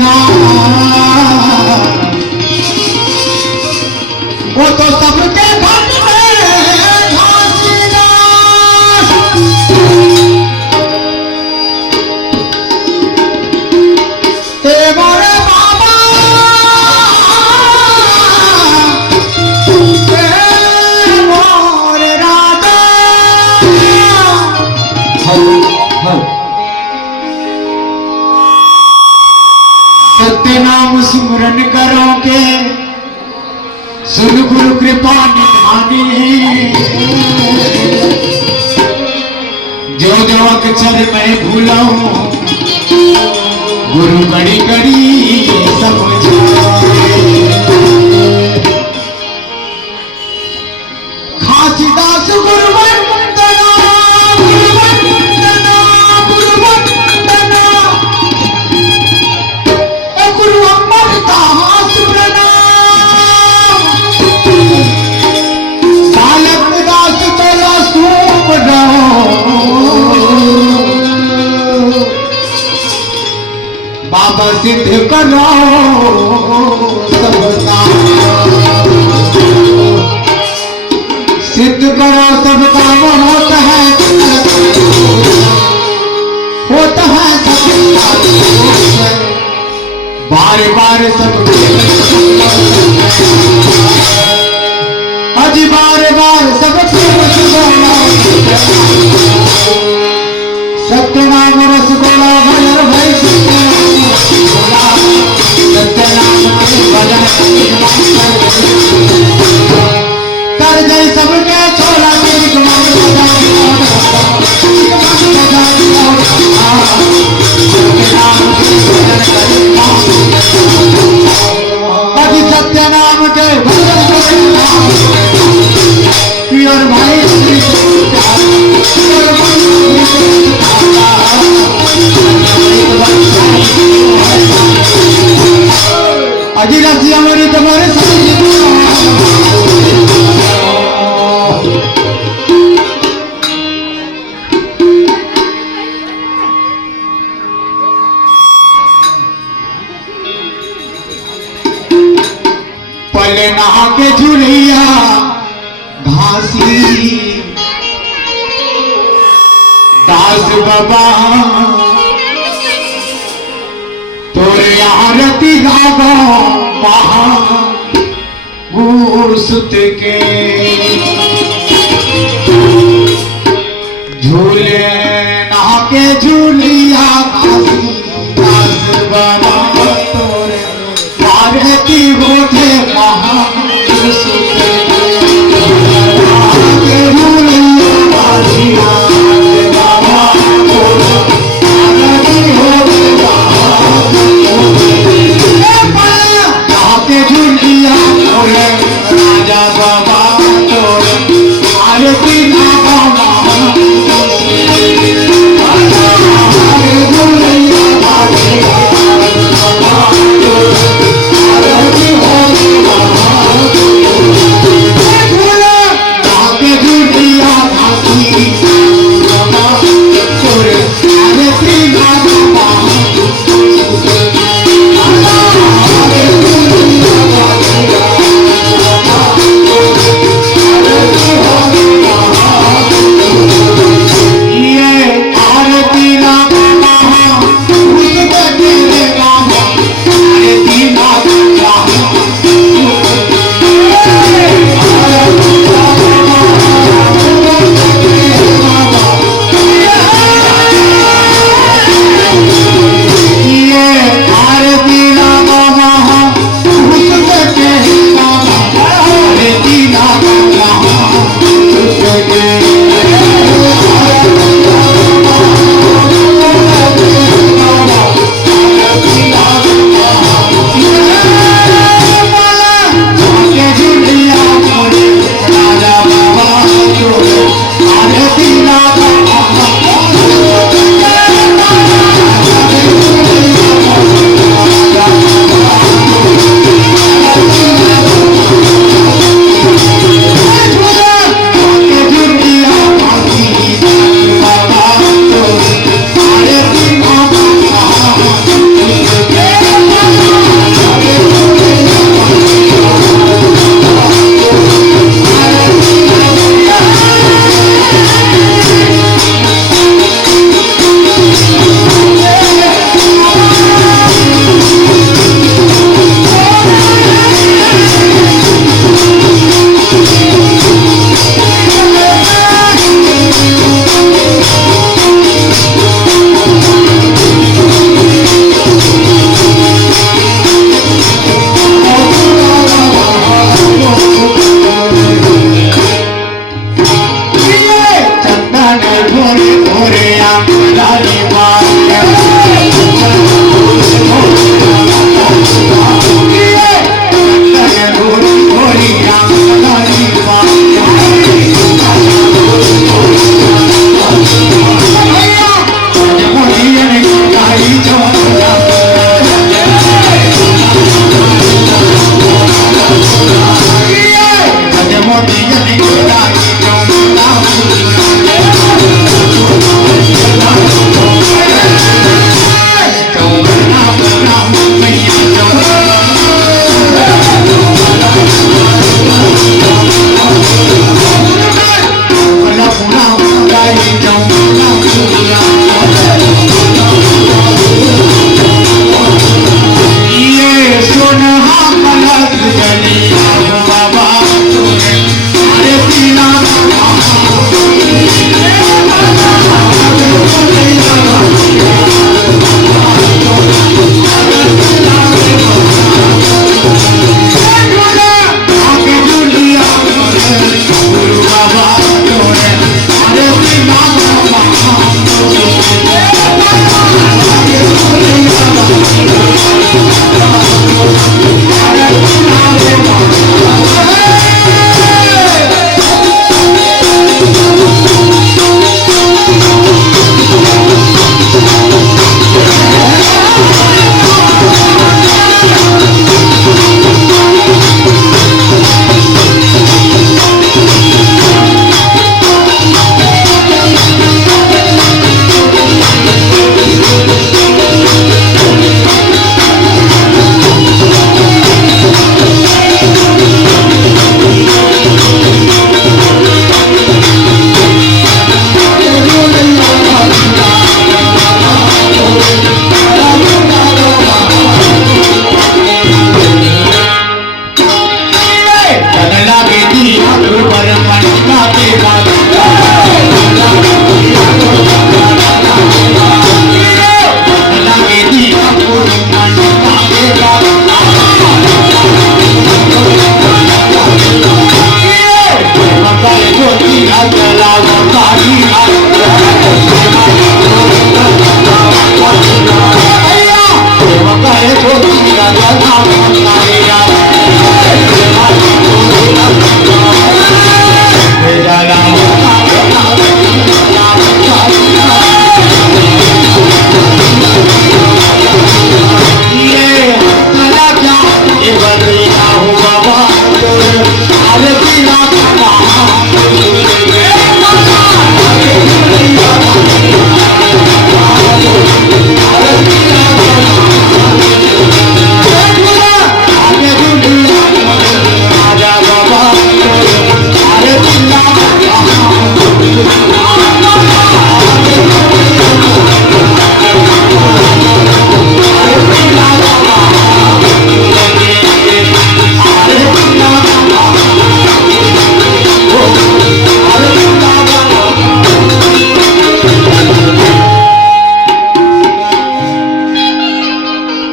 ना वो तो सबके घर में घासीना मोरे बाबा मोरे राजा सत्य नाम सिमरन करोगे सुन गुरु कृपा निधानी जो जो अक्षर मैं भूला हूं गुरु कड़ी कड़ी समझाए घासीदास गुरु वंदना गुरु वंदना गुरु वंदना गुरु अमरता सुरना बाबा सिद्ध करो सबका सिद्ध करो सब काम होता है बार बार सब अज बार बार सब सत्य नाम रसगोला भजन भाई सत्य नाम भजन कर गई सबके छोड़ा अभी सत्य नाम के भजन प्योर भाई अजी राशि हमारी तुम्हारे पले नहा के झुलिया घासी दास बाबा तोरे आरती गावो महागुर सुत के झूले नहा के झूलिया घासी दास बाबा तोरे आरती होती